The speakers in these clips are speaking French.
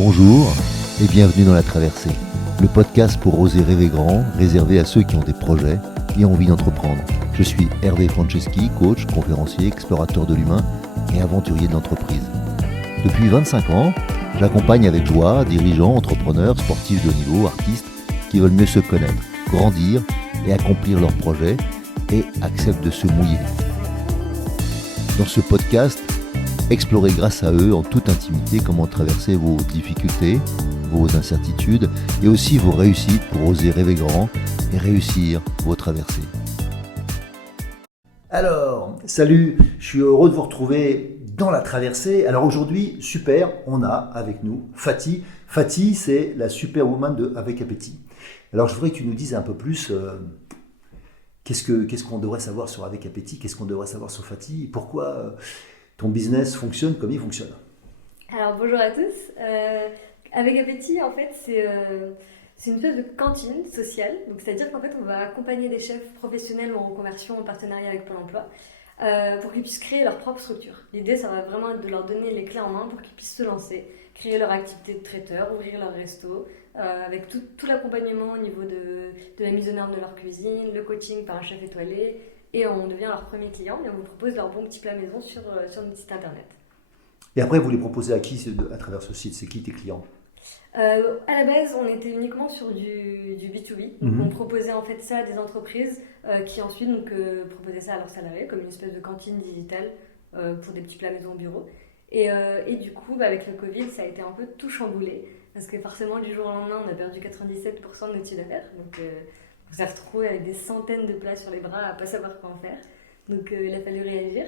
Bonjour et bienvenue dans La Traversée, le podcast pour oser rêver grand, réservé à ceux qui ont des projets et envie d'entreprendre. Je suis Hervé Franceschi, coach, conférencier, explorateur de l'humain et aventurier de l'entreprise. Depuis 25 ans, j'accompagne avec joie dirigeants, entrepreneurs, sportifs de haut niveau, artistes qui veulent mieux se connaître, grandir et accomplir leurs projets et acceptent de se mouiller. Dans ce podcast, explorez grâce à eux en toute intimité comment traverser vos difficultés, vos incertitudes et aussi vos réussites pour oser rêver grand et réussir vos traversées. Alors, salut, je suis heureux de vous retrouver dans La Traversée. Alors aujourd'hui, super, on a avec nous Fatih. Fatih, c'est la superwoman de Avec Appétit. Alors je voudrais que tu nous dises un peu plus qu'est-ce qu'on devrait savoir sur Avec Appétit, qu'est-ce qu'on devrait savoir sur Fatih, et pourquoi ton business fonctionne comme il fonctionne. Alors bonjour à tous. Avec Appétit, en fait, c'est une espèce de cantine sociale. Donc c'est-à-dire qu'en fait, on va accompagner des chefs professionnels en reconversion en partenariat avec Pôle Emploi pour qu'ils puissent créer leur propre structure. L'idée, ça va vraiment être de leur donner les clés en main pour qu'ils puissent se lancer, créer leur activité de traiteur, ouvrir leur resto, avec tout l'accompagnement au niveau de la mise aux normes de leur cuisine, le coaching par un chef étoilé, et on devient leur premier client et on vous propose leur bon petit plat maison sur notre site internet. Et après, vous les proposez à qui à travers ce site? C'est qui tes clients? À la base, on était uniquement sur du B2B. Donc on proposait en fait ça à des entreprises qui ensuite proposaient ça à leurs salariés comme une espèce de cantine digitale pour des petits plats maison au bureau. Et du coup, avec le Covid, ça a été un peu tout chamboulé parce que forcément, du jour au lendemain, on a perdu 97% de notre chiffre d'affaires. Donc on s'est retrouvé avec des centaines de plats sur les bras à pas savoir quoi en faire. Donc il a fallu réagir.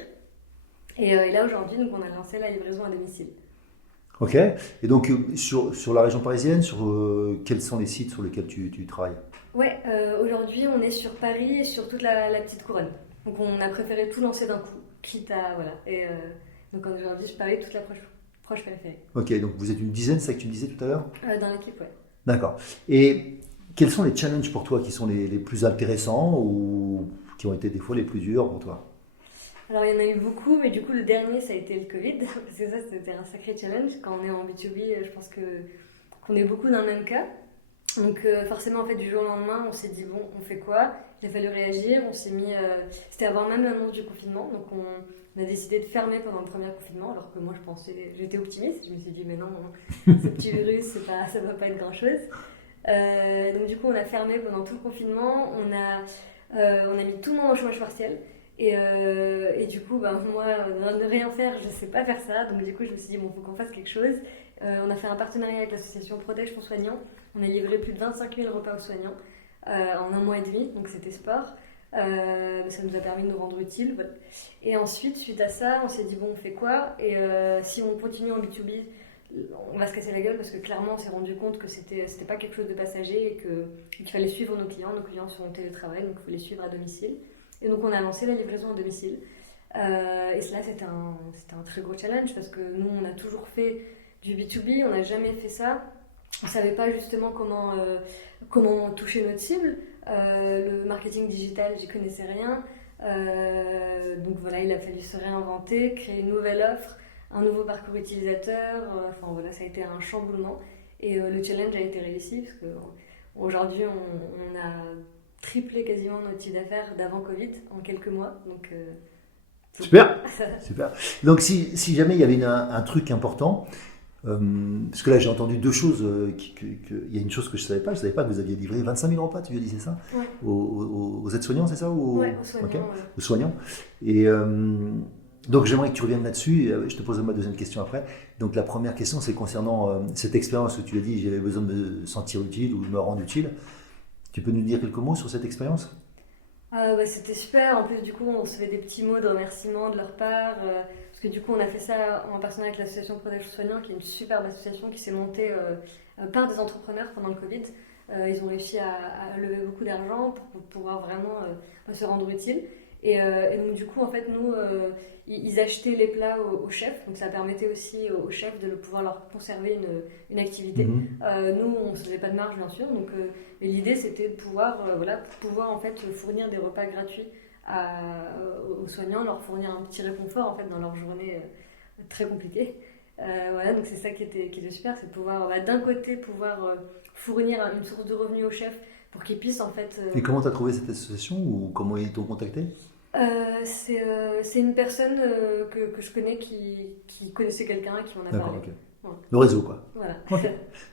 Et là aujourd'hui, on a lancé la livraison à domicile. Ok. Et donc sur la région parisienne, quels sont les sites sur lesquels tu travailles? Ouais, aujourd'hui on est sur Paris et sur toute la petite couronne. Donc on a préféré tout lancer d'un coup, quitte à voilà. Et donc aujourd'hui je parlais de toute la proche périphérie. Ok, donc vous êtes une dizaine, c'est ça que tu me disais tout à l'heure? Dans l'équipe, ouais. D'accord. Et quels sont les challenges pour toi qui sont les plus intéressants ou qui ont été des fois les plus durs pour toi? Alors il y en a eu beaucoup, mais du coup le dernier ça a été le Covid, parce que ça c'était un sacré challenge. Quand on est en B2B, je pense qu'on est beaucoup dans le même cas. Donc forcément en fait du jour au lendemain on s'est dit bon on fait quoi? Il a fallu réagir, on s'est mis, c'était avant même l'annonce du confinement, donc on a décidé de fermer pendant le premier confinement alors que moi j'étais optimiste, je me suis dit mais non, ce petit virus ça va pas être grand chose. Donc du coup on a fermé pendant tout le confinement, on a mis tout le monde au chômage partiel. Et du coup, moi, ne rien faire, je ne sais pas faire ça. Donc du coup, je me suis dit, bon, il faut qu'on fasse quelque chose. On a fait un partenariat avec l'association Protège ton soignant. On a livré plus de 25 000 repas aux soignants en 1 mois et demi. Donc c'était sport. Ça nous a permis de nous rendre utiles. Voilà. Et ensuite, suite à ça, on s'est dit, bon, on fait quoi? Et si on continue en B2B, on va se casser la gueule parce que clairement, on s'est rendu compte que c'était pas quelque chose de passager et qu'il fallait suivre nos clients. Nos clients sont en télétravail, donc il faut les suivre à domicile. Et donc on a lancé la livraison à domicile. Et cela c'était un très gros challenge parce que nous on a toujours fait du B2B, on n'a jamais fait ça. On ne savait pas justement comment toucher notre cible. Le marketing digital, j'y connaissais rien. Donc voilà, il a fallu se réinventer, créer une nouvelle offre, un nouveau parcours utilisateur. Enfin voilà, ça a été un chamboulement. Et le challenge a été réussi parce qu'aujourd'hui on a triplé quasiment notre chiffre d'affaires d'avant Covid en quelques mois. Donc, super, super. Donc si jamais il y avait un truc important, parce que là j'ai entendu deux choses, il y a une chose que je savais pas que vous aviez livré 25 000 repas, tu disais ça? Ouais. Aux aides-soignants, c'est ça? Ouais, aux soignants. Okay. Ouais. Aux soignants. Et donc j'aimerais que tu reviennes là-dessus, et je te poserai ma deuxième question après. Donc la première question c'est concernant cette expérience où tu as dit j'avais besoin de me sentir utile ou de me rendre utile. Tu peux nous dire quelques mots sur cette expérience? C'était super. En plus, du coup, on se fait des petits mots de remerciement de leur part. Parce que du coup, on a fait ça en partenariat avec l'association Protège ton soignant, qui est une superbe association qui s'est montée par des entrepreneurs pendant le Covid. Ils ont réussi à lever beaucoup d'argent pour pouvoir vraiment se rendre utile. Et donc, du coup, en fait, nous, ils achetaient les plats aux chefs. Donc, ça permettait aussi aux chefs de pouvoir leur conserver une activité. Nous, on ne se faisait pas de marge, bien sûr. Donc, l'idée, c'était de pouvoir en fait, fournir des repas gratuits aux soignants, leur fournir un petit réconfort en fait, dans leur journée très compliquée. Voilà, donc c'est ça qui était super, c'est de pouvoir, d'un côté, pouvoir fournir une source de revenus au chef pour qu'il puisse en fait... Et comment tu as trouvé cette association ou comment ils t'ont contacté? C'est une personne que je connais qui connaissait quelqu'un et qui m'en a D'accord, parlé. ok. Ouais. Le réseau, quoi. Voilà. Ok.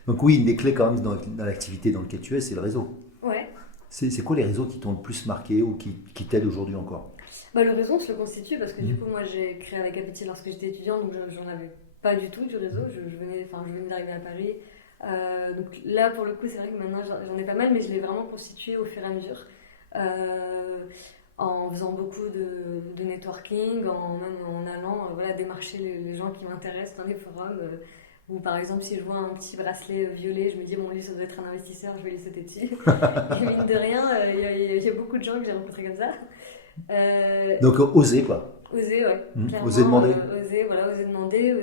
Donc oui, une des clés quand même dans l'activité dans laquelle tu es, c'est le réseau. Ouais. C'est quoi les réseaux qui t'ont le plus marqué ou qui t'aident aujourd'hui encore? Le réseau, on se le constitue parce que du coup, moi, j'ai créé avec Appétit lorsque j'étais étudiante, donc j'en avais pas du tout du réseau. Je venais d'arriver à Paris. Donc là, pour le coup, c'est vrai que maintenant, j'en ai pas mal, mais je l'ai vraiment constitué au fur et à mesure. En faisant beaucoup de networking, même en allant démarcher les gens qui m'intéressent dans les forums. Ou par exemple, si je vois un petit bracelet violet, je me dis, bon, lui, ça doit être un investisseur, je vais lui sauter dessus. Et mine de rien, il y a beaucoup de gens que j'ai rencontrés comme ça. Donc oser, quoi. Oser, ouais. Clairement, Oser demander. Oser demander,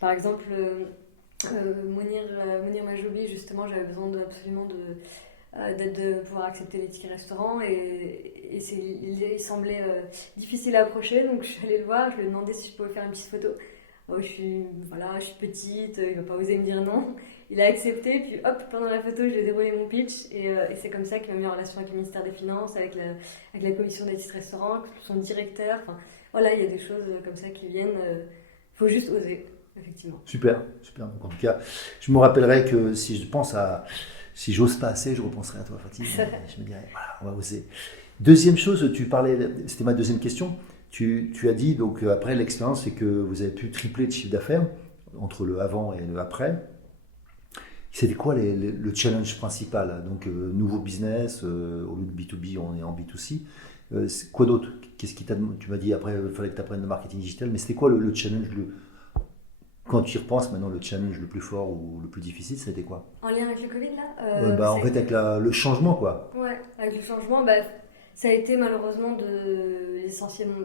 par exemple, Mounir Majoubi, justement, j'avais besoin absolument de pouvoir accepter les tickets restaurants et il semblait difficile à approcher, donc je suis allée le voir, je lui ai demandé si je pouvais faire une petite photo. Bon, je suis petite, il va pas oser me dire non. Il a accepté, puis hop, pendant la photo, j'ai déroulé mon pitch et c'est comme ça qu'il m'a mis en relation avec le ministère des Finances, avec la commission des titres restaurants, son directeur. Enfin, voilà, il y a des choses comme ça qui viennent. Faut juste oser, effectivement. Super, super. Donc en tout cas, je me rappellerai que si j'ose pas assez, je repenserai à toi, Fatih. Je me dirais, voilà, on va oser. Deuxième chose, tu parlais, c'était ma deuxième question. Tu as dit, donc après l'expérience, c'est que vous avez pu tripler de chiffre d'affaires entre le avant et le après. C'était quoi le challenge principal? Donc, nouveau business, au lieu de B2B, on est en B2C. Quoi d'autre? Qu'est-ce qui tu m'as dit après, il fallait que tu apprennes le marketing digital, mais c'était quoi le challenge, quand tu y repenses maintenant, le challenge le plus fort ou le plus difficile, c'était quoi? En lien avec le Covid, là En fait, avec le changement, quoi. Ouais, avec le changement, ça a été malheureusement essentiellement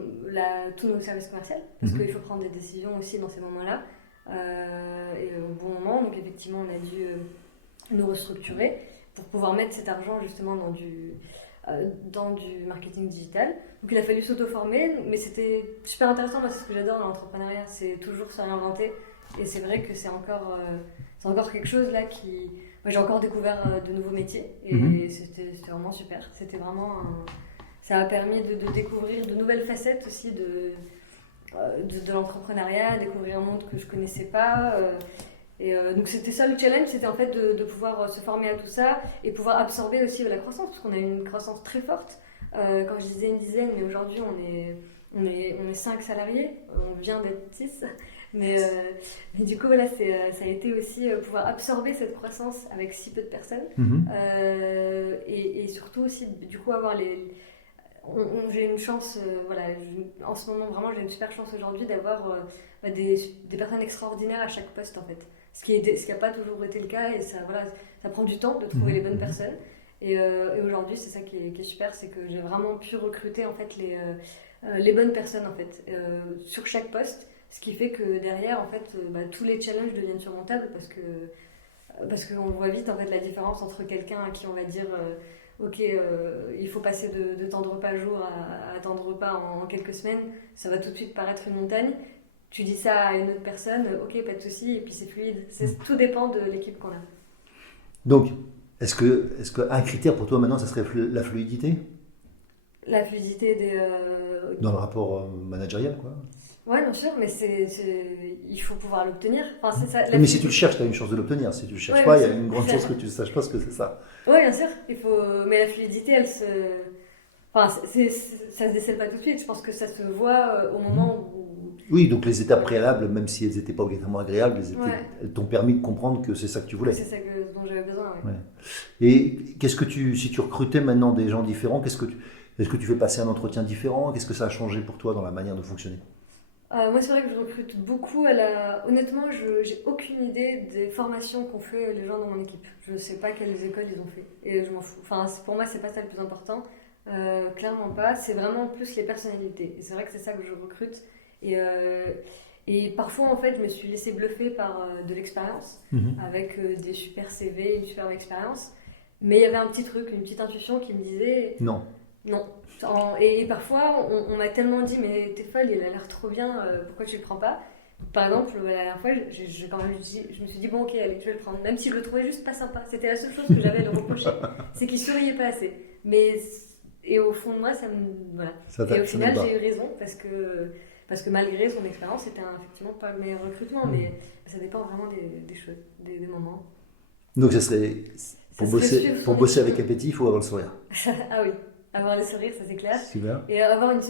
tous nos services commerciaux, parce qu'il faut prendre des décisions aussi dans ces moments-là. Et au bon moment, donc effectivement on a dû nous restructurer pour pouvoir mettre cet argent justement dans du marketing digital. Donc il a fallu s'auto-former, mais c'était super intéressant, moi c'est ce que j'adore dans l'entrepreneuriat, c'est toujours se réinventer. Et c'est vrai que c'est encore quelque chose là qui... Moi j'ai encore découvert de nouveaux métiers et c'était vraiment super. C'était vraiment ça a permis de découvrir de nouvelles facettes aussi de l'entrepreneuriat, découvrir un monde que je connaissais pas. Donc c'était ça le challenge, c'était en fait de pouvoir se former à tout ça et pouvoir absorber aussi la croissance, parce qu'on a une croissance très forte. Quand je disais une dizaine, mais aujourd'hui on est 5 salariés, on vient d'être 6. Mais du coup, voilà, ça a été aussi pouvoir absorber cette croissance avec si peu de personnes. Et surtout aussi, du coup, avoir j'ai une chance, en ce moment, vraiment, j'ai une super chance aujourd'hui d'avoir des personnes extraordinaires à chaque poste, en fait. Ce qui n'a pas toujours été le cas, et ça prend du temps de trouver les bonnes personnes. Et aujourd'hui, c'est ça qui est super, c'est que j'ai vraiment pu recruter, en fait, les bonnes personnes, en fait, sur chaque poste. Ce qui fait que derrière, en fait, tous les challenges deviennent surmontables parce qu'on voit vite en fait la différence entre quelqu'un à qui on va dire il faut passer de temps de repas jour à temps de repas en quelques semaines, ça va tout de suite paraître une montagne. Tu dis ça à une autre personne, ok, pas de souci, et puis c'est fluide. Tout dépend de l'équipe qu'on a. Donc, est-ce qu'un critère pour toi maintenant, ça serait la fluidité? La fluidité dans le rapport managérial, quoi. Ouais, bien sûr, mais il faut pouvoir l'obtenir. Enfin, c'est ça, mais si tu le cherches, tu as une chance de l'obtenir. Si tu le cherches pas, il y a une grande chance que tu ne saches pas ce que c'est ça. Oui, bien sûr. Mais la fluidité, ça se décèle pas tout de suite. Je pense que ça se voit au moment où... Oui, donc les étapes préalables, même si elles n'étaient pas obligatoirement agréables, elles t'ont permis de comprendre que c'est ça que tu voulais. C'est ça dont j'avais besoin, ouais. Et si tu recrutais maintenant des gens différents, est-ce que tu fais passer un entretien différent? Qu'est-ce que ça a changé pour toi dans la manière de fonctionner? Moi, c'est vrai que je recrute beaucoup. Honnêtement, je n'ai aucune idée des formations qu'ont fait les gens dans mon équipe. Je ne sais pas quelles écoles ils ont fait. Et je m'en fous. Enfin, pour moi, ce n'est pas ça le plus important. Clairement pas. C'est vraiment plus les personnalités. Et c'est vrai que c'est ça que je recrute. Et parfois, en fait, je me suis laissée bluffer par de l'expérience, avec des super CV, une superbe expérience. Mais il y avait un petit truc, une petite intuition qui me disait... Non. Non. Et parfois, on m'a tellement dit, mais t'es folle, il a l'air trop bien, pourquoi tu le prends pas? Par exemple, la dernière fois, quand même, je me suis dit, bon, ok, allez, je vais le prendre. Même si je le trouvais juste pas sympa. C'était la seule chose que j'avais à lui reprocher. C'est qu'il souriait pas assez. Et au fond de moi, ça me. Voilà. Et au final, j'ai eu raison parce que malgré son expérience, c'était effectivement pas le meilleur recrutement. Mais ça dépend vraiment des choses, des moments. Donc, ça serait. Pour bosser avec Appétit, il faut avoir le sourire. Ah oui, avoir le sourire, ça c'est clair. Super. Et avoir une.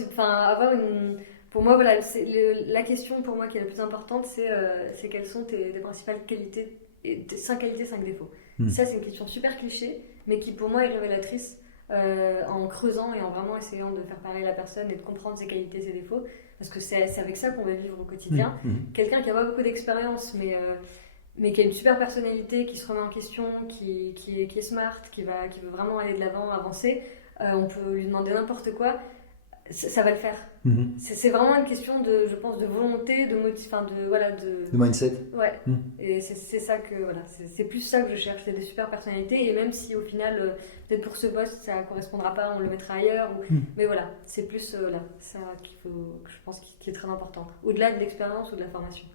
Pour moi, voilà, la question pour moi qui est la plus importante, c'est quelles sont tes principales qualités, 5 qualités, 5 défauts. Ça, c'est une question super cliché, mais qui pour moi est révélatrice en creusant et en vraiment essayant de faire parler la personne et de comprendre ses qualités, ses défauts, parce que c'est avec ça qu'on va vivre au quotidien. Quelqu'un qui n'a pas beaucoup d'expérience, mais qui a une super personnalité, qui se remet en question, qui est smart, qui veut vraiment aller de l'avant, avancer, on peut lui demander n'importe quoi, ça va le faire. C'est vraiment une question de, je pense, de volonté, de mindset. Ouais. Et c'est ça que voilà, c'est plus ça que je cherche, c'est des super personnalités. Et même si au final, peut-être pour ce poste, ça correspondra pas, on le mettra ailleurs. Mais voilà, c'est plus là, ça que je pense qui est très important. Au-delà de l'expérience ou de la formation.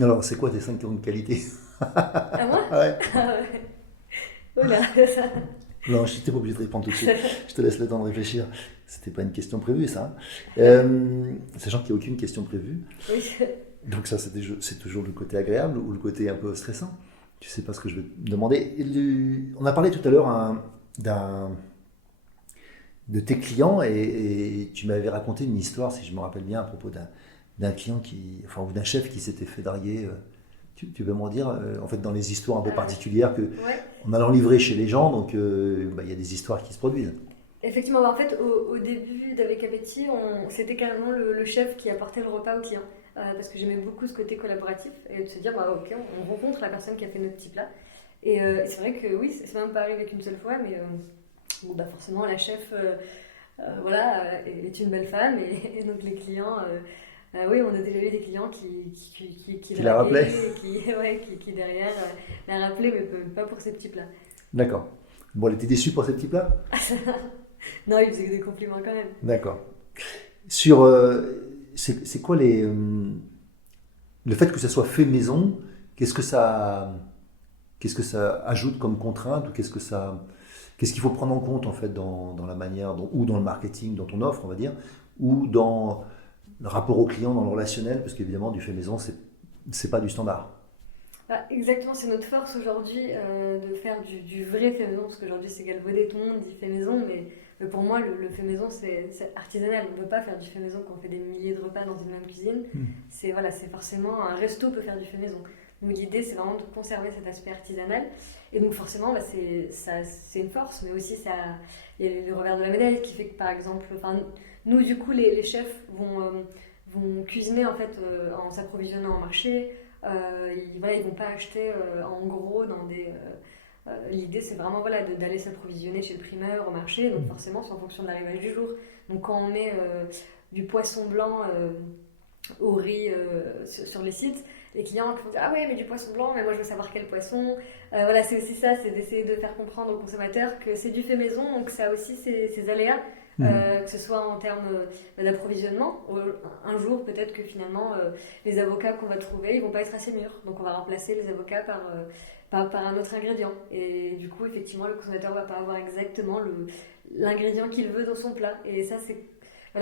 Alors, c'est quoi tes 5 qualités? À moi? Ouais. Oula, ça. Non, je n'étais pas obligé de répondre tout de suite. Je te laisse le temps de réfléchir. C'était pas une question prévue, ça. Sachant qu'il n'y a aucune question prévue. Oui. Donc ça, c'est toujours le côté agréable ou le côté un peu stressant. Tu sais pas ce que je vais te demander. On a parlé tout à l'heure de tes clients et tu m'avais raconté une histoire, si je me rappelle bien, à propos d'un client ou d'un chef qui s'était fait draguer. Tu peux m'en dire, en fait, dans les histoires un peu particulières en allant livrer chez les gens, donc y a des histoires qui se produisent. Effectivement, en fait, au début d'Avec Appétit, c'était carrément le chef qui apportait le repas au client. Parce que j'aimais beaucoup ce côté collaboratif et de se dire, ok, on rencontre la personne qui a fait notre petit plat. Et c'est vrai que oui, c'est même pas arrivé qu'une seule fois, mais forcément, la chef est une belle femme et donc les clients. Oui, on a déjà eu des clients qui la rappelaient. Qui derrière la rappelaient, mais pas pour ces petits plats. D'accord. Bon, elle était déçue pour ces petits plats? Non, il faisait des compliments quand même. D'accord. C'est quoi le fait que ça soit fait maison, qu'est-ce que ça ajoute comme contrainte ou qu'est-ce qu'il faut prendre en compte en fait dans la manière ou dans le marketing, dans ton offre, on va dire, ou dans le rapport au client, dans le relationnel, parce qu'évidemment du fait maison, c'est pas du standard. Exactement, c'est notre force aujourd'hui de faire du vrai fait maison, parce qu'aujourd'hui c'est galvaudé, tout le monde dit fait maison, mais pour moi le fait maison c'est artisanal. On ne peut pas faire du fait maison quand on fait des milliers de repas dans une même cuisine. C'est forcément, un resto peut faire du fait maison. Donc l'idée c'est vraiment de conserver cet aspect artisanal, et donc forcément c'est une force, mais aussi il y a le revers de la médaille qui fait que par exemple, nous du coup les chefs vont cuisiner en fait en s'approvisionnant en marché. Ils vont pas acheter en gros dans des. L'idée c'est vraiment d'aller s'approvisionner chez le primeur au marché, donc forcément c'est en fonction de l'arrivage du jour. Donc quand on met du poisson blanc au riz sur les sites, les clients vont dire ah ouais mais du poisson blanc, mais moi je veux savoir quel poisson. C'est aussi ça, c'est d'essayer de faire comprendre aux consommateurs que c'est du fait maison, donc ça a aussi ses aléas. Que ce soit en termes d'approvisionnement. Un jour, peut-être que finalement, les avocats qu'on va trouver, ils vont pas être assez mûrs. Donc, on va remplacer les avocats par un autre ingrédient. Et du coup, effectivement, le consommateur va pas avoir exactement l'ingrédient qu'il veut dans son plat. Et ça,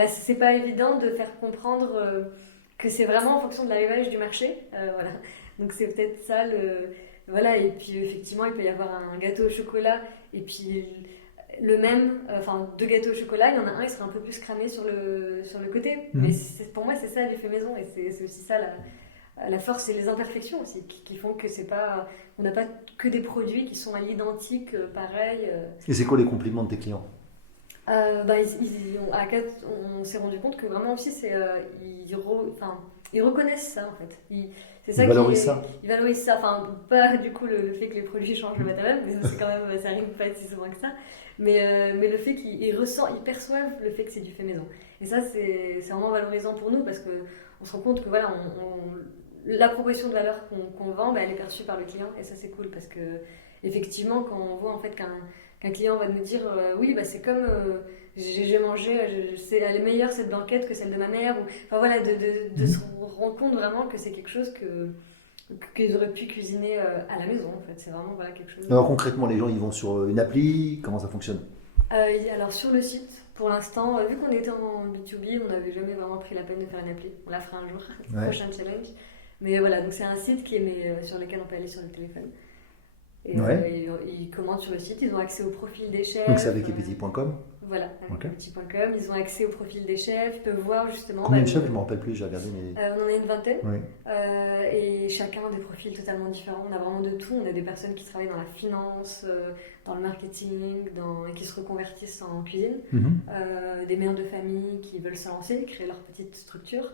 c'est pas évident de faire comprendre que c'est vraiment en fonction de l'arrivage du marché. Donc, c'est peut-être ça et puis, effectivement, il peut y avoir un gâteau au chocolat et puis le même, deux gâteaux au chocolat, il y en a un, il sera un peu plus cramé sur le côté. Mais pour moi, c'est ça, l'effet maison. Et c'est aussi ça, la force et les imperfections aussi, qui font que on n'a pas que des produits qui sont à l'identique, pareil. Et c'est quoi les compliments de tes clients? On s'est rendu compte que vraiment aussi, ils reconnaissent ça, en fait. Ils valorisent ça. Ils valorisent ça. Pas du coup le fait que les produits changent le matin même, mais c'est quand même, ça arrive pas si souvent que ça. Mais le fait qu'ils perçoivent le fait que c'est du fait maison. Et ça, c'est vraiment valorisant pour nous parce qu'on se rend compte que la proposition de valeur qu'on vend, elle est perçue par le client. Et ça, c'est cool parce que, effectivement, quand on voit en fait qu'un client va nous dire oui, bah, c'est comme j'ai mangé, elle est meilleure cette blanquette que celle de ma mère. Enfin voilà, de se rendre compte vraiment que c'est quelque chose qu'ils auraient pu cuisiner à la maison en fait. C'est vraiment voilà, quelque chose. Alors concrètement, les gens ils vont sur une appli, comment ça fonctionne? Alors sur le site, pour l'instant, vu qu'on était en B2B, on n'avait jamais vraiment pris la peine de faire une appli. On la fera un jour, prochain challenge. Mais voilà, donc c'est un site sur lequel on peut aller sur le téléphone. Et ils commandent sur le site, ils ont accès au profil des chefs. Donc c'est avec epeti.com. Voilà, avec epeti.com, ils ont accès au profil des chefs, ils peuvent voir justement... Combien de chefs? Je ne me rappelle plus, j'ai regardé. Mais... on en a une vingtaine, oui. Et chacun a des profils totalement différents. On a vraiment de tout, on a des personnes qui travaillent dans la finance, dans le marketing, et qui se reconvertissent en cuisine, des mères de famille qui veulent se lancer, créer leur petite structure,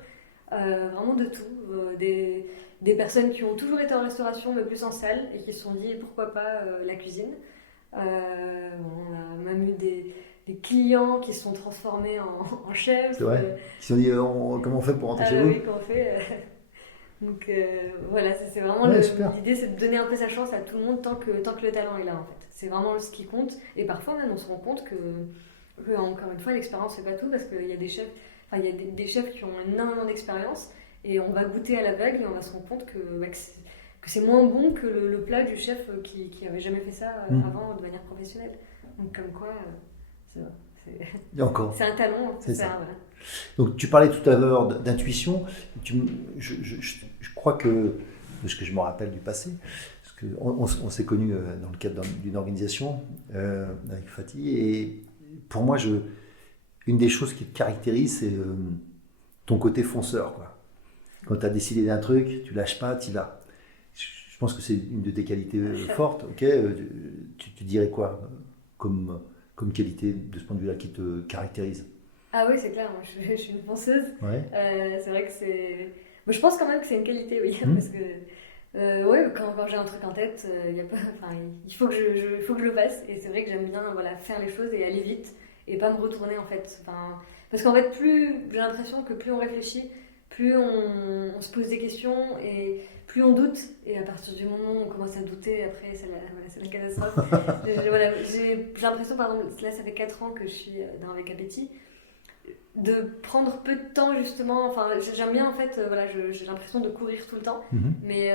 vraiment de tout, des personnes qui ont toujours été en restauration mais plus en salle et qui se sont dit pourquoi pas la cuisine. On a même eu des clients qui se sont transformés en chefs. C'est vrai. Qui se sont dit comment on fait pour rentrer chez vous? Oui, comment on fait. Donc voilà, c'est vraiment l'idée, c'est de donner un peu sa chance à tout le monde tant que le talent est là en fait. C'est vraiment ce qui compte. Et parfois même on se rend compte que encore une fois l'expérience c'est pas tout parce qu'il y a des chefs, il y a des chefs qui ont énormément d'expérience et on va goûter à l'aveugle et on va se rendre compte que c'est moins bon que le plat du chef qui avait jamais fait ça avant de manière professionnelle. Donc comme quoi, c'est un talent. C'est ça. Voilà. Donc tu parlais tout à l'heure d'intuition. Je crois que, de ce que je me rappelle du passé, parce qu'on s'est connus dans le cadre d'une organisation avec Fatih, et pour moi, une des choses qui te caractérise, c'est ton côté fonceur, quoi. Quand tu as décidé d'un truc, tu lâches pas, tu y vas. Je pense que c'est une de tes qualités fortes. Ok, tu dirais quoi comme qualité de ce point de vue-là qui te caractérise? Ah oui, c'est clair, moi je suis une fonceuse. Ouais. C'est vrai que c'est... Moi, je pense quand même que c'est une qualité, oui. Parce que quand j'ai un truc en tête, il faut que je le fasse. Et c'est vrai que j'aime bien faire les choses et aller vite et pas me retourner en fait. Parce qu'en fait, j'ai l'impression que plus on réfléchit, plus on se pose des questions et plus on doute. Et à partir du moment où on commence à douter, après, c'est la catastrophe. J'ai l'impression, par exemple, là, ça fait 4 ans que je suis avec Appétit, de prendre peu de temps, justement. J'aime bien, en fait, j'ai l'impression de courir tout le temps. Mais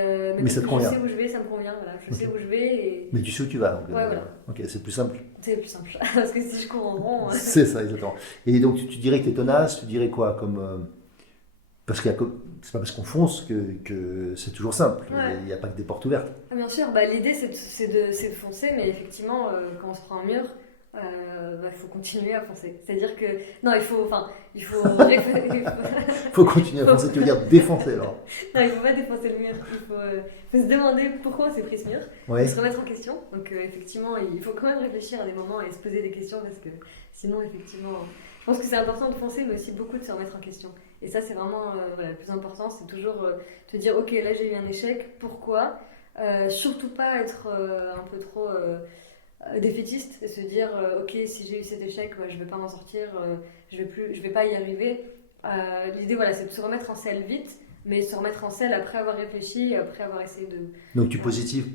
ça te convient. Je sais où je vais, ça me convient. Je sais où je vais. Et... Mais tu sais où tu vas. Donc, voilà. Ok, c'est plus simple. C'est plus simple. Parce que si je cours en rond... C'est ça, exactement. Et donc, tu dirais que tu es tenace, tu dirais quoi comme... Parce que c'est pas parce qu'on fonce que c'est toujours simple. Il n'y a pas que des portes ouvertes. Ah, bien sûr, l'idée c'est de foncer, mais effectivement, quand on se prend un mur, il faut continuer à foncer. C'est-à-dire que non, il faut faut continuer à foncer. Tu veux dire défoncer alors? Non, il faut pas défoncer le mur. Il faut se demander pourquoi on s'est pris ce mur, et se remettre en question. Donc effectivement, il faut quand même réfléchir à des moments et se poser des questions parce que sinon, effectivement, je pense que c'est important de foncer, mais aussi beaucoup de se remettre en question. Et ça, c'est vraiment le plus important, c'est toujours te dire ok, là j'ai eu un échec, pourquoi? Surtout pas être un peu trop défaitiste et se dire ok, si j'ai eu cet échec, je vais pas m'en sortir, je vais pas y arriver. L'idée c'est de se remettre en selle vite, mais se remettre en selle après avoir réfléchi, après avoir essayé de... Donc tu positives?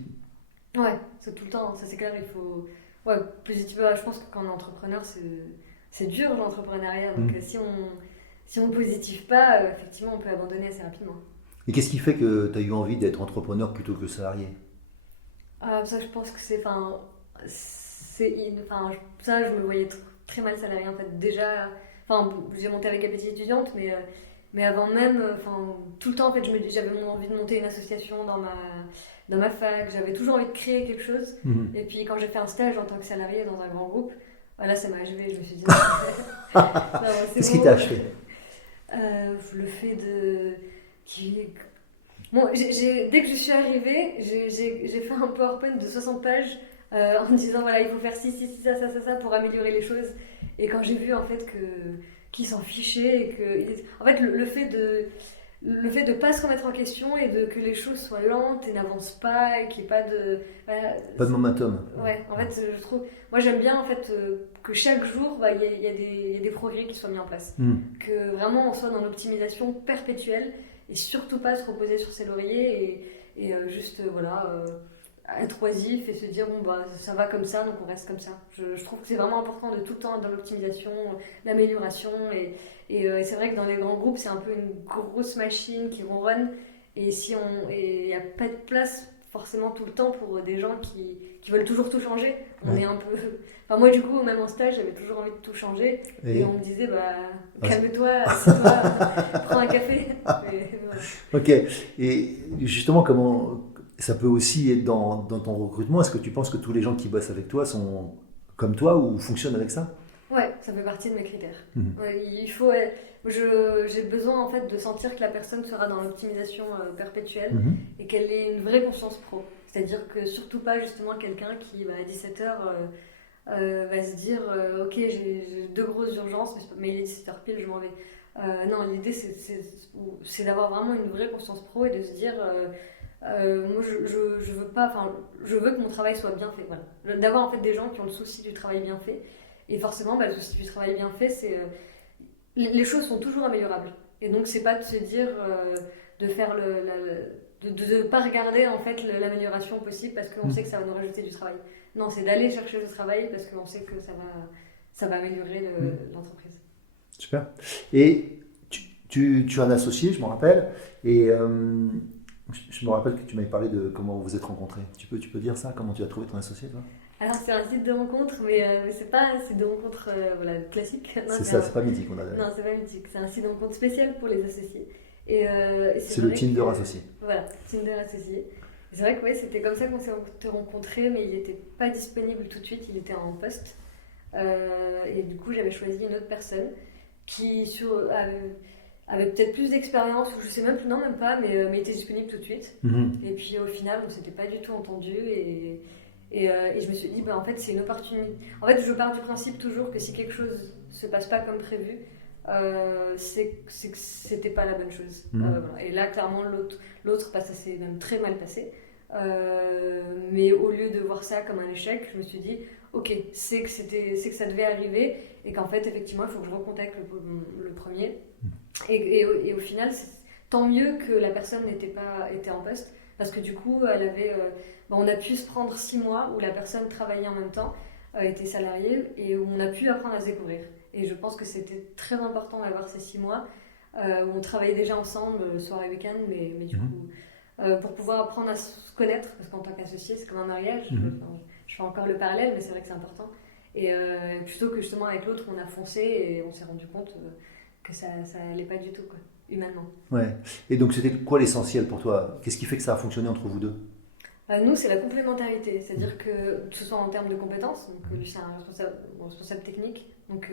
Ouais, c'est tout le temps, ça c'est clair, il faut... positif, je pense que quand on est entrepreneur, c'est dur l'entrepreneuriat, donc si on ne positive pas, effectivement on peut abandonner assez rapidement. Et qu'est-ce qui fait que tu as eu envie d'être entrepreneur plutôt que salarié? Ça, je pense que ça, je me voyais très mal salarié en fait. Déjà, j'ai monté avec Appétit étudiante, mais avant même, tout le temps en fait, j'avais envie de monter une association dans ma fac. J'avais toujours envie de créer quelque chose. Et puis quand j'ai fait un stage en tant que salarié dans un grand groupe, là ça m'a achevé. Je me suis dit. Qu'est-ce qui t'a achevé? Le fait de... Bon, dès que je suis arrivée, j'ai fait un PowerPoint de 60 pages en me disant il faut faire ci, ça pour améliorer les choses. Et quand j'ai vu en fait qu'ils s'en fichaient et que en fait le fait de pas se remettre en question et que les choses soient lentes et n'avancent pas et qu'il n'y ait pas de pas de momentum. Ouais, en fait je trouve, moi j'aime bien en fait que chaque jour il y a des progrès qui soient mis en place, que vraiment on soit dans l'optimisation perpétuelle et surtout pas se reposer sur ses lauriers et juste être oisif et se dire bon bah ça va comme ça donc on reste comme ça. Je trouve que c'est vraiment important de tout le temps être dans l'optimisation, l'amélioration et c'est vrai que dans les grands groupes c'est un peu une grosse machine qui ronronne et il n'y a pas de place forcément tout le temps pour des gens qui veulent toujours tout changer. On est un peu... Enfin moi du coup même en stage j'avais toujours envie de tout changer et on me disait bah calme-toi, assieds-toi, prends un café. Mais, voilà. Ok, et justement comment ça peut aussi être dans ton recrutement, est-ce que tu penses que tous les gens qui bossent avec toi sont comme toi ou fonctionnent avec ça? Ouais, ça fait partie de mes critères. Mhm. Ouais, j'ai besoin en fait de sentir que la personne sera dans l'optimisation perpétuelle Mhm. et qu'elle ait une vraie conscience pro. C'est-à-dire que surtout pas justement quelqu'un qui à 17h va se dire ok j'ai deux grosses urgences mais il est 17h pile je m'en vais. Non, l'idée c'est d'avoir vraiment une vraie conscience pro et de se dire moi je veux pas, enfin je veux que mon travail soit bien fait. Voilà. D'avoir en fait des gens qui ont le souci du travail bien fait. Et forcément, le souci du travail bien fait, c'est les choses sont toujours améliorables. Et donc, c'est pas de se dire de faire de pas regarder en fait l'amélioration possible parce qu'on sait que ça va nous rajouter du travail. Non, c'est d'aller chercher le travail parce qu'on sait que ça va améliorer l'entreprise. Super. Et tu as un associé, je me rappelle, et je me rappelle que tu m'avais parlé de comment vous vous êtes rencontrés. Tu peux dire ça? Comment tu as trouvé ton associé, toi? Alors, c'est un site de rencontre, mais c'est pas un site de rencontre voilà, classique. Non, C'est ça, c'est pas mythique, on a. Non, c'est pas mythique. C'est un site de rencontre spécial pour les associés. Et C'est le Tinder associé. Voilà, Tinder associé. Et c'est vrai que ouais, c'était comme ça qu'on s'est rencontrés, mais il n'était pas disponible tout de suite, il était en poste. Et du coup, j'avais choisi une autre personne qui avait peut-être plus d'expérience, ou je sais même plus, non, même pas, mais était disponible tout de suite. Mm-hmm. Et puis au final, on s'était pas du tout entendu et je me suis dit, bah, en fait, c'est une opportunité. En fait, je pars du principe toujours que si quelque chose se passe pas comme prévu, c'est que c'était pas la bonne chose. Voilà. Et là, clairement, l'autre bah, ça s'est même très mal passé. Mais au lieu de voir ça comme un échec, je me suis dit, ok, c'est que ça devait arriver et qu'en fait, effectivement, il faut que je recontacte le premier. Et au final, tant mieux que la personne était en poste parce que du coup, elle avait, on a pu se prendre 6 mois où la personne travaillait en même temps, était salariée et où on a pu apprendre à se découvrir. Et je pense que c'était très important d'avoir ces 6 mois où on travaillait déjà ensemble, soir et week-end, mais du coup, pour pouvoir apprendre à se connaître, parce qu'en tant qu'associé, c'est comme un mariage. Je fais encore le parallèle, mais c'est vrai que c'est important. Et plutôt que justement avec l'autre, on a foncé et on s'est rendu compte que ça allait pas du tout, quoi, humainement. Ouais. Et donc, c'était quoi l'essentiel pour toi? Qu'est-ce qui fait que ça a fonctionné entre vous deux? Nous, c'est la complémentarité, c'est-à-dire que ce soit en termes de compétences, donc lui c'est un responsable technique, donc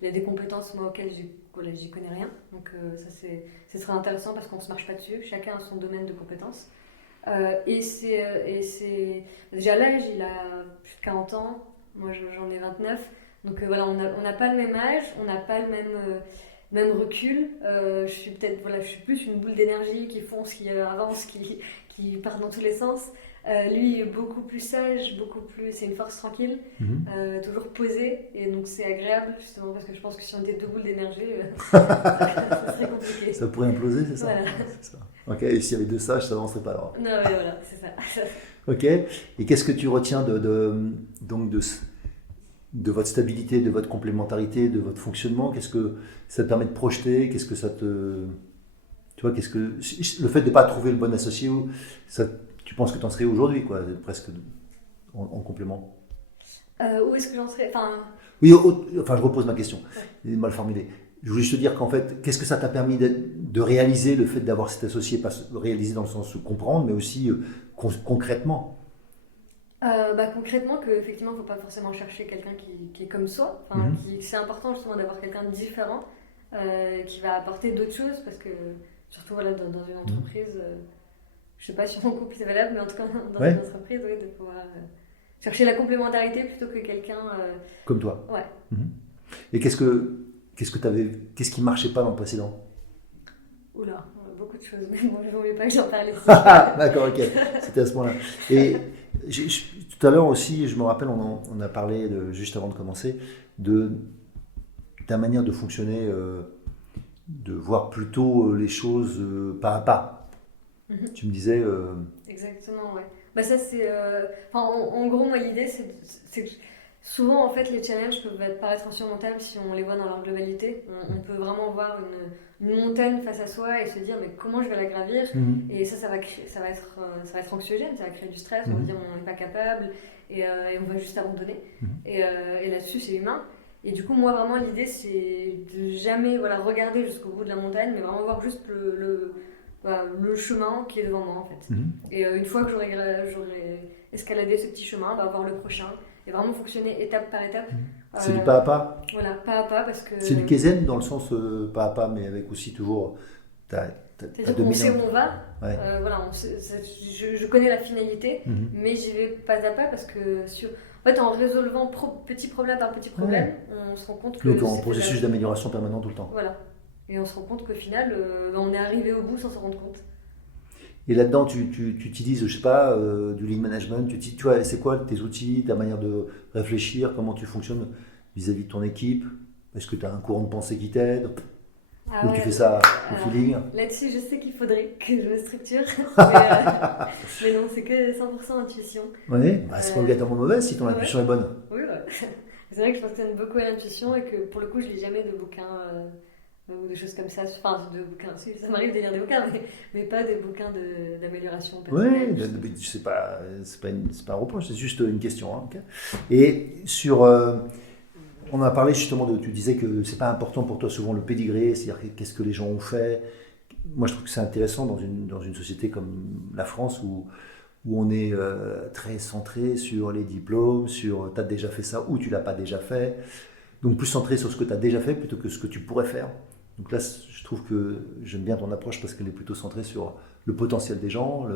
il a des compétences moi auxquelles j'y connais rien, donc ça c'est très intéressant parce qu'on ne se marche pas dessus, chacun a son domaine de compétences. Et c'est déjà l'âge, il a plus de 40 ans, moi j'en ai 29, donc voilà, on n'a pas le même âge, on n'a pas le même recul. Je suis plus une boule d'énergie qui fonce, qui avance, qui part dans tous les sens. Lui est beaucoup plus sage, c'est une force tranquille, toujours posée, et donc c'est agréable justement parce que je pense que si on était deux boules d'énergie, ça serait compliqué. Ça pourrait imploser, c'est ça? Voilà. C'est ça. Ok, et s'il y avait deux sages, ça n'avancerait pas alors. Non, mais voilà, c'est ça. Ok, et qu'est-ce que tu retiens donc de votre stabilité, de votre complémentarité, de votre fonctionnement? Qu'est-ce que ça te permet de projeter? Qu'est-ce que ça te... Tu vois, le fait de ne pas trouver le bon associé, tu penses que tu en serais aujourd'hui, quoi, presque en complément? Où est-ce que j'en serais? Oui, enfin, je repose ma question, ouais. Mal formulé. Je voulais juste te dire qu'en fait, qu'est-ce que ça t'a permis de réaliser, le fait d'avoir cet associé, pas réaliser dans le sens de comprendre, mais aussi concrètement? Concrètement, qu'effectivement, il ne faut pas forcément chercher quelqu'un qui est comme soi. C'est important justement d'avoir quelqu'un de différent qui va apporter d'autres choses parce que, surtout voilà, dans une entreprise, je ne sais pas si mon couple c'est valable, mais en tout cas dans une entreprise, oui, de pouvoir chercher la complémentarité plutôt que quelqu'un. Comme toi. Ouais. Et qu'est-ce qui ne marchait pas dans le précédent? Oula, beaucoup de choses, mais bon, je ne voulais pas que j'en parle ici. D'accord, ok, c'était à ce point-là. Et tout à l'heure aussi, je me rappelle, on a parlé, juste avant de commencer, de ta manière de fonctionner, de voir plutôt les choses pas à pas. Tu me disais... Exactement, ouais. Bah ça c'est... en gros, moi l'idée c'est que souvent en fait les challenges peuvent paraître insurmontables si on les voit dans leur globalité. On peut vraiment voir une montagne face à soi et se dire mais comment je vais la gravir. Et ça ça va être anxiogène, ça va créer du stress, on va dire on n'est pas capable et on va juste abandonner. Et là-dessus c'est humain. Et du coup moi vraiment l'idée c'est de jamais regarder jusqu'au bout de la montagne mais vraiment voir juste le chemin qui est devant moi en fait. Et une fois que j'aurai escaladé ce petit chemin, voir le prochain et vraiment fonctionner étape par étape. C'est du pas à pas. Voilà, pas à pas parce que... C'est du kaizen dans le sens pas à pas, mais avec aussi toujours... C'est-à-dire qu'on sait où on va, ouais. Je connais la finalité, mais j'y vais pas à pas parce que en fait, en résolvant petit problème par petit problème, on se rend compte que... Donc en processus d'amélioration permanent tout le temps. Voilà. Et on se rend compte qu'au final, on est arrivé au bout sans s'en rendre compte. Et là-dedans, tu utilises, je sais pas, du lean management. Tu vois, c'est quoi tes outils, ta manière de réfléchir, comment tu fonctionnes vis-à-vis de ton équipe? Est-ce que tu as un courant de pensée qui t'aide? Ou tu fais ça au feeling? Là-dessus, je sais qu'il faudrait que je me structure. Mais non, c'est que 100% intuition. Oui, c'est pas obligatoirement mauvais si ton intuition est bonne. Oui, c'est vrai que je fonctionne beaucoup à l'intuition et que pour le coup, je lis jamais de bouquins ou des choses comme ça. Enfin, de bouquins, ça m'arrive de lire des bouquins, mais pas des bouquins d'amélioration personnelle. Oui, c'est pas un reproche, c'est juste une question. Hein, okay. Et sur... on a parlé justement tu disais que c'est pas important pour toi souvent le pédigré, c'est-à-dire qu'est-ce que les gens ont fait. Moi je trouve que c'est intéressant dans une société comme la France où on est très centré sur les diplômes, sur tu as déjà fait ça ou tu l'as pas déjà fait. Donc plus centré sur ce que tu as déjà fait plutôt que ce que tu pourrais faire. Donc là je trouve que j'aime bien ton approche parce qu'elle est plutôt centrée sur le potentiel des gens,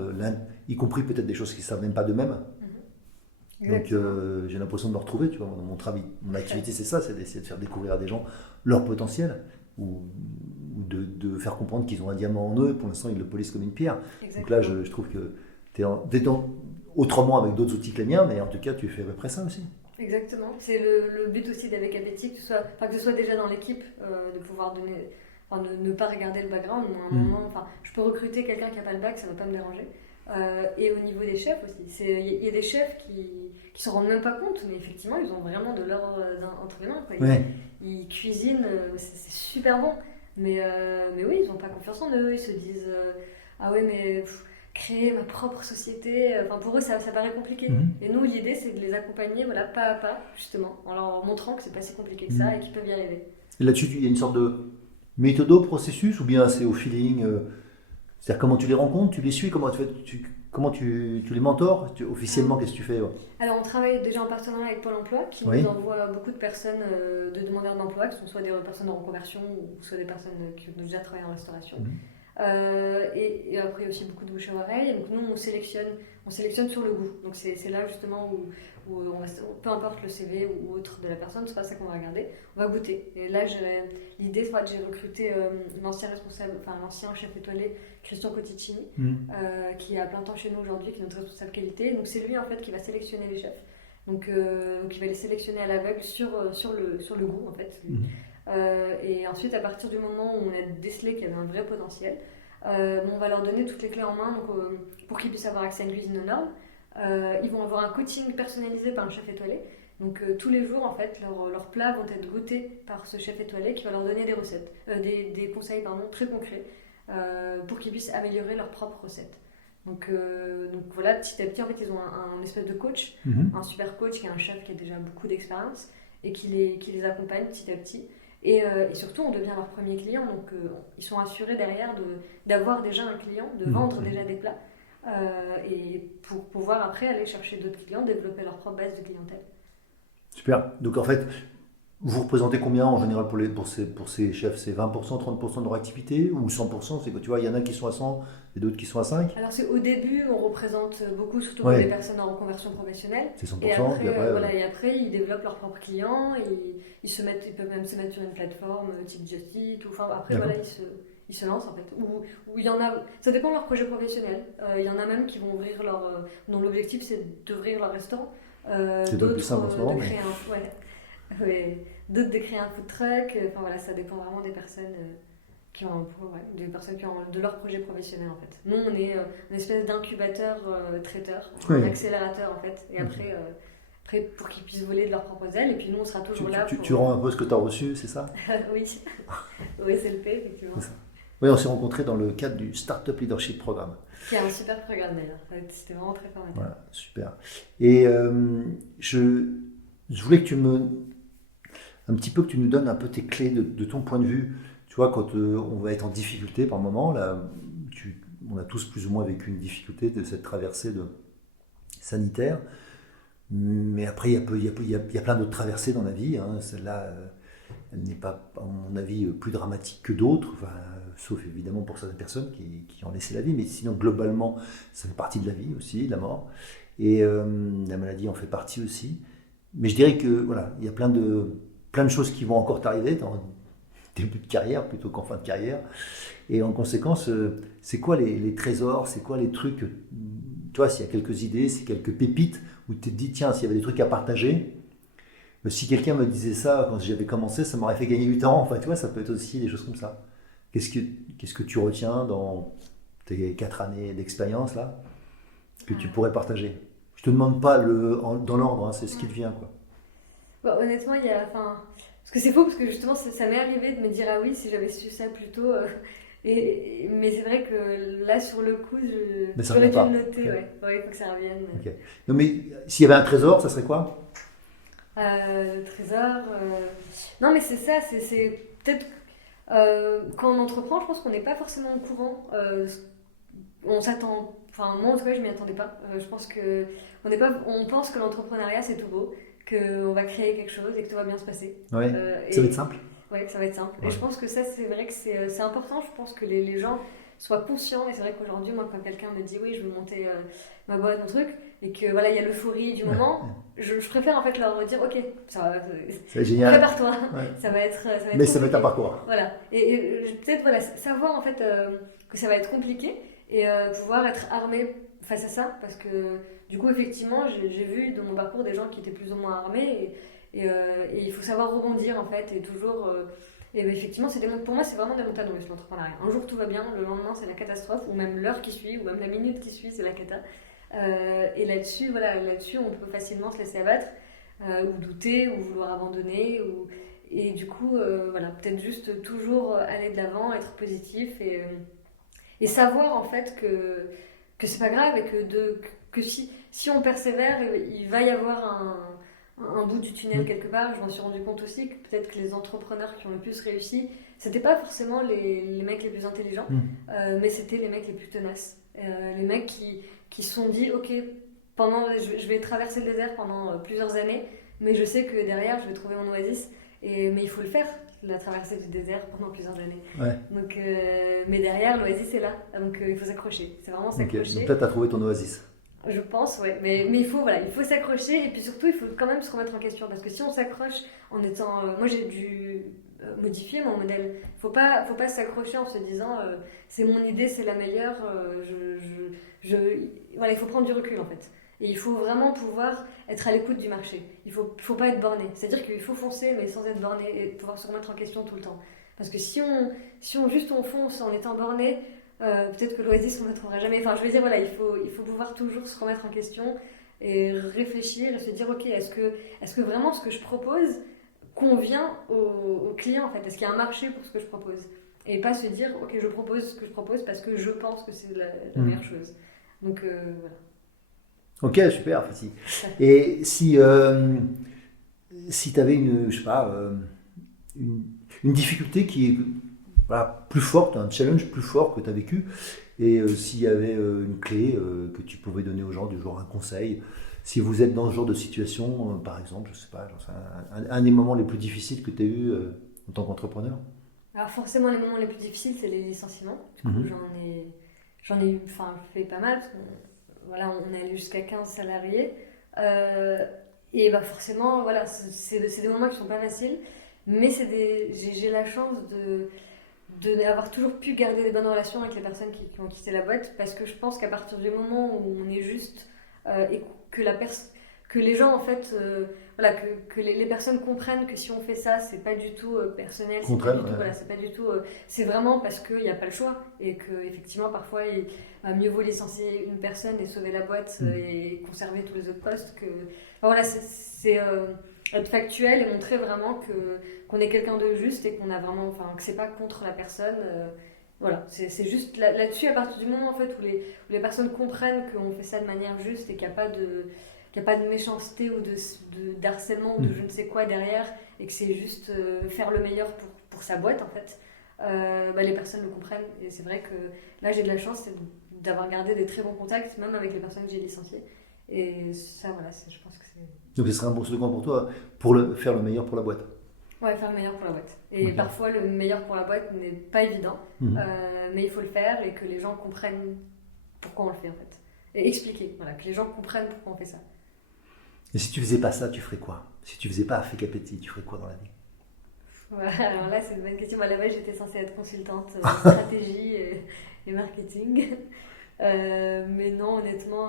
y compris peut-être des choses qu'ils ne savent même pas d'eux-mêmes. Donc j'ai l'impression de me retrouver, tu vois, dans mon travail, mon activité c'est ça, c'est d'essayer de faire découvrir à des gens leur potentiel ou de faire comprendre qu'ils ont un diamant en eux, pour l'instant ils le polissent comme une pierre. Exactement. Donc là je trouve que tu es autrement avec d'autres outils que les miens, mais en tout cas tu fais à peu près ça aussi. Exactement, c'est le but aussi d'Avec Appétit, que ce soit déjà dans l'équipe, de pouvoir donner, ne pas regarder le background, mais à un moment, je peux recruter quelqu'un qui n'a pas le bac, ça ne va pas me déranger. Et au niveau des chefs aussi, il y a des chefs qui se rendent même pas compte, mais effectivement ils ont vraiment de l'or entre les mains. Ils cuisinent, c'est super bon, mais oui, ils n'ont pas confiance en eux, ils se disent ah ouais mais créer ma propre société, pour eux ça paraît compliqué. Et nous l'idée c'est de les accompagner pas à pas justement, en leur montrant que c'est pas si compliqué que ça et qu'ils peuvent y arriver. Et là-dessus il y a une sorte de méthode, processus, ou bien c'est au feeling? C'est-à-dire comment tu les rencontres, tu les suis, comment tu les mentors, officiellement qu'est-ce que tu fais? Alors on travaille déjà en partenariat avec Pôle emploi qui nous envoie beaucoup de personnes, de demandeurs d'emploi, qui sont soit des personnes en reconversion ou soit des personnes qui ont déjà travaillé en restauration. Et après aussi beaucoup de bouche à oreille. Et donc nous on sélectionne sur le goût. Donc c'est là justement où peu importe le CV ou autre de la personne, c'est pas ça qu'on va regarder, on va goûter. Et là l'idée c'est que j'ai recruté l'ancien chef étoilé Christian Coticini, qui est à plein temps chez nous aujourd'hui, qui est notre responsable qualité. Donc c'est lui en fait qui va sélectionner les chefs. Donc il va les sélectionner à l'aveugle sur le goût en fait. Et ensuite à partir du moment où on a décelé qu'il y avait un vrai potentiel, on va leur donner toutes les clés en main pour qu'ils puissent avoir accès à une cuisine aux normes. Ils vont avoir un coaching personnalisé par un chef étoilé. Donc tous les jours en fait leurs plats vont être goûtés par ce chef étoilé qui va leur donner des recettes, des conseils très concrets pour qu'ils puissent améliorer leurs propres recettes. Donc voilà, petit à petit en fait ils ont un espèce de coach, un super coach qui est un chef qui a déjà beaucoup d'expérience et qui les accompagne petit à petit. Et surtout, on devient leur premier client, donc ils sont assurés derrière d'avoir déjà un client, de vendre déjà des plats, et pour pouvoir après aller chercher d'autres clients, développer leur propre base de clientèle. Super. Donc en fait, vous représentez combien en général pour ces chefs? C'est 20%, 30% de leur activité ou 100%? C'est que tu vois, il y en a qui sont à 100 et d'autres qui sont à 5? Alors au début, on représente beaucoup, surtout pour les personnes en reconversion professionnelle. C'est 100%. Et après, ils développent leurs propres clients et ils peuvent même se mettre sur une plateforme type Just Eat. Après, ils se lancent en fait. Ou il y en a, ça dépend de leur projet professionnel. Il y en a même qui vont ouvrir dont l'objectif c'est d'ouvrir leur restaurant. C'est d'autres plus simple en ce moment. D'autres de créer un food truck. Ça dépend vraiment des personnes des personnes qui ont de leur projet professionnel en fait. Nous, on est une espèce d'incubateur traiteur, Oui. un accélérateur en fait. Et après, pour qu'ils puissent voler de leurs propres ailes. Et puis nous, on sera toujours là. Tu rends un peu ce que tu as reçu, c'est ça? Oui, oui, c'est le P, effectivement. C'est ça. Oui, on s'est rencontrés dans le cadre du Startup Leadership Programme. Qui est un super programme d'ailleurs. C'était vraiment très formateur. Voilà, super. Et je voulais que un petit peu que tu nous donnes un peu tes clés de ton point de vue. Tu vois, quand on va être en difficulté par moment, là, on a tous plus ou moins vécu une difficulté de cette traversée sanitaire. Mais après, il y a plein d'autres traversées dans la vie. Hein. Celle-là, elle n'est pas, à mon avis, plus dramatique que d'autres, enfin, sauf évidemment pour certaines personnes qui ont laissé la vie. Mais sinon, globalement, ça fait partie de la vie aussi, de la mort. Et la maladie en fait partie aussi. Mais je dirais que voilà, il y a plein de choses qui vont encore t'arriver dans début de carrière plutôt qu'en fin de carrière. Et en conséquence, c'est quoi les trésors, c'est quoi les trucs, tu vois, s'il y a quelques idées, s'il y a quelques pépites, où tu te dis, tiens, s'il y avait des trucs à partager, si quelqu'un me disait ça quand j'avais commencé, ça m'aurait fait gagner du temps. Enfin, tu vois, ça peut être aussi des choses comme ça. Qu'est-ce que tu retiens dans tes 4 années d'expérience, là, que tu pourrais partager? Je te demande pas dans l'ordre, hein, c'est ce qui te vient, quoi. Bon, honnêtement, parce que c'est faux, parce que justement, ça m'est arrivé de me dire, ah oui, si j'avais su ça plus tôt. Mais c'est vrai que là, sur le coup, j'aurais dû le noter. Okay. Ouais, il faut que ça revienne. Okay. Non, mais s'il y avait un trésor, ça serait quoi? Le trésor. Non, mais c'est ça, c'est peut-être. Quand on entreprend, je pense qu'on n'est pas forcément au courant. On s'attend. Enfin, moi, en tout cas, je m'y attendais pas. Je pense que. On pense que l'entrepreneuriat, c'est tout beau, qu'on va créer quelque chose et que tout va bien se passer. Ouais, ça va être simple. Oui, ça va être simple. Ouais. Et je pense que ça, c'est vrai que c'est important. Je pense que les gens soient conscients. Et c'est vrai qu'aujourd'hui, moi, quand quelqu'un me dit oui, je veux monter ma boîte, mon truc, et que voilà, il y a l'euphorie du moment, je préfère en fait leur dire ok, ça va génial. Prépare-toi, ouais. ça va être mais ça va être un parcours. Voilà. Et peut-être voilà, savoir en fait que ça va être compliqué et pouvoir être armé face à ça. Parce que du coup, effectivement, j'ai vu dans mon parcours des gens qui étaient plus ou moins armés. Et il faut savoir rebondir en fait et toujours et effectivement pour moi c'est vraiment des montagnes russes l'entrepreneuriat. Un jour tout va bien, le lendemain c'est la catastrophe, ou même l'heure qui suit, ou même la minute qui suit c'est la cata. Et là-dessus on peut facilement se laisser abattre ou douter ou vouloir abandonner et du coup voilà, peut-être juste toujours aller de l'avant, être positif et savoir en fait que c'est pas grave et que si on persévère il va y avoir un bout du tunnel quelque part. Je m'en suis rendu compte aussi que peut-être que les entrepreneurs qui ont le plus réussi, c'était pas forcément les mecs les plus intelligents, mais c'était les mecs les plus tenaces. Les mecs qui se sont dit, ok, je vais traverser le désert pendant plusieurs années, mais je sais que derrière, je vais trouver mon oasis. Mais il faut le faire, la traversée du désert pendant plusieurs années. Ouais. Donc, mais derrière, l'oasis est là. Donc, il faut s'accrocher. C'est vraiment s'accrocher. Okay. Donc là, tu as trouvé ton oasis. Je pense, ouais. Mais il faut s'accrocher et puis surtout, il faut quand même se remettre en question. Parce que si on s'accroche en étant... moi, j'ai dû modifier mon modèle. Faut pas s'accrocher en se disant c'est mon idée, c'est la meilleure. Voilà, il faut prendre du recul en fait. Et il faut vraiment pouvoir être à l'écoute du marché. Il faut pas être borné. C'est-à-dire qu'il faut foncer, mais sans être borné et pouvoir se remettre en question tout le temps. Parce que si on fonce en étant borné, peut-être que l'oasis on ne le trouvera jamais. Enfin, je veux dire, voilà, il faut pouvoir toujours se remettre en question et réfléchir et se dire, ok, est-ce que vraiment ce que je propose convient au client en fait? Est-ce qu'il y a un marché pour ce que je propose? Et pas se dire, ok, je propose ce que je propose parce que je pense que c'est la meilleure chose. Donc, voilà. Ok, super, Fatih. Et si tu avais une difficulté qui est plus forte, un challenge plus fort que tu as vécu, et s'il y avait une clé que tu pouvais donner aux gens, du genre un conseil, si vous êtes dans ce genre de situation, par exemple, je sais pas, un des moments les plus difficiles que tu as eu en tant qu'entrepreneur? Alors forcément, les moments les plus difficiles, c'est les licenciements. Du coup, j'en ai fait pas mal, parce voilà, on est allé jusqu'à 15 salariés. Et bah forcément, voilà, c'est des moments qui sont pas faciles, mais j'ai la chance d'avoir toujours pu garder des bonnes relations avec les personnes qui ont quitté la boîte, parce que je pense qu'à partir du moment où on est juste et que que les gens en fait, voilà, que les personnes comprennent que si on fait ça, c'est pas du tout personnel, c'est pas du tout, voilà, c'est pas du tout, c'est vraiment parce qu'il n'y a pas le choix et que effectivement parfois il mieux vaut licencier une personne et sauver la boîte et conserver tous les autres postes que, enfin, voilà, c'est être factuel et montrer vraiment qu'on est quelqu'un de juste et qu'on a vraiment, enfin, que c'est pas contre la personne. Voilà, c'est juste là-dessus, à partir du moment en fait, où les personnes comprennent qu'on fait ça de manière juste et qu'il n'y a pas de méchanceté ou d'harcèlement ou de je ne sais quoi derrière et que c'est juste faire le meilleur pour sa boîte en fait, les personnes le comprennent. Et c'est vrai que là j'ai de la chance d'avoir gardé des très bons contacts même avec les personnes que j'ai licenciées. Et ça, voilà, je pense que c'est... Donc ce serait un bon slogan pour toi, faire le meilleur pour la boîte. Ouais, faire le meilleur pour la boîte. Et parfois, le meilleur pour la boîte n'est pas évident, mais il faut le faire et que les gens comprennent pourquoi on le fait, en fait. Et expliquer, voilà, que les gens comprennent pourquoi on fait ça. Et si tu faisais pas ça, tu ferais quoi? Si tu faisais pas Affect-Appétit, tu ferais quoi dans la vie? Voilà, alors là, c'est une bonne question. À la base, j'étais censée être consultante stratégie et marketing. Mais non, honnêtement,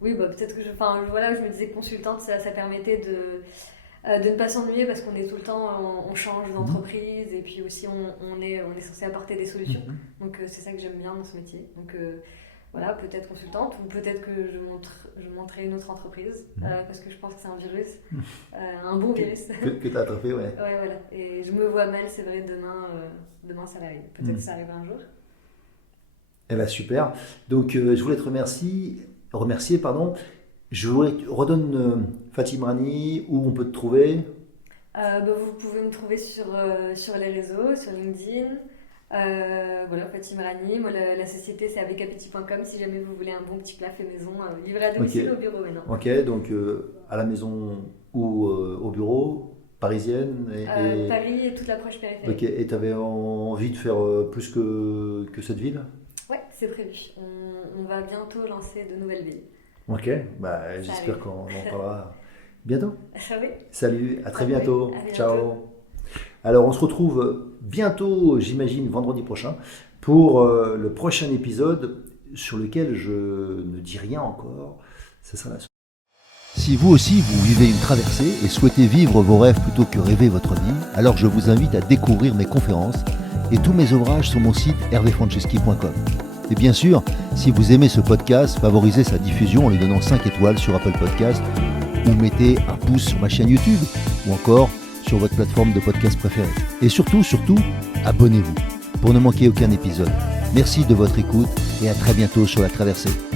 oui, peut-être que voilà, je me disais que consultante, ça permettait de ne pas s'ennuyer parce qu'on est tout le temps, on change d'entreprise et puis aussi on est censé apporter des solutions. Donc c'est ça que j'aime bien dans ce métier. Donc voilà, peut-être consultante ou peut-être que je montrerai une autre entreprise parce que je pense que c'est un virus, un bon virus. que tu as attrapé, ouais. Ouais, voilà. Et je me vois mal, c'est vrai, demain salarié. Peut-être que ça arrivera un jour. Eh bien, super. Donc je voulais te remercier. Je redonne Fatim Rani, où on peut te trouver. Vous pouvez me trouver sur les réseaux, sur LinkedIn. Voilà, Fatim Rani. Moi, la société, c'est avecappétit.com si jamais vous voulez un bon petit plat fait maison, livré à domicile au bureau maintenant. Ok, donc à la maison ou au bureau, parisienne Paris et toute l'approche périphérique. Ok, et tu avais envie de faire plus que cette ville? Ouais, c'est prévu. On va bientôt lancer de nouvelles villes. Ok, j'espère qu'on en parlera bientôt. Oui. Salut, à très bientôt. À Ciao. bientôt. Alors on se retrouve bientôt, j'imagine vendredi prochain, pour le prochain épisode sur lequel je ne dis rien encore. Ce sera la suite. Si vous aussi vous vivez une traversée et souhaitez vivre vos rêves plutôt que rêver votre vie, alors je vous invite à découvrir mes conférences et tous mes ouvrages sur mon site hervéfranceschi.com. Et bien sûr, si vous aimez ce podcast, favorisez sa diffusion en lui donnant 5 étoiles sur Apple Podcast ou mettez un pouce sur ma chaîne YouTube ou encore sur votre plateforme de podcast préférée. Et surtout, abonnez-vous pour ne manquer aucun épisode. Merci de votre écoute et à très bientôt sur La Traversée.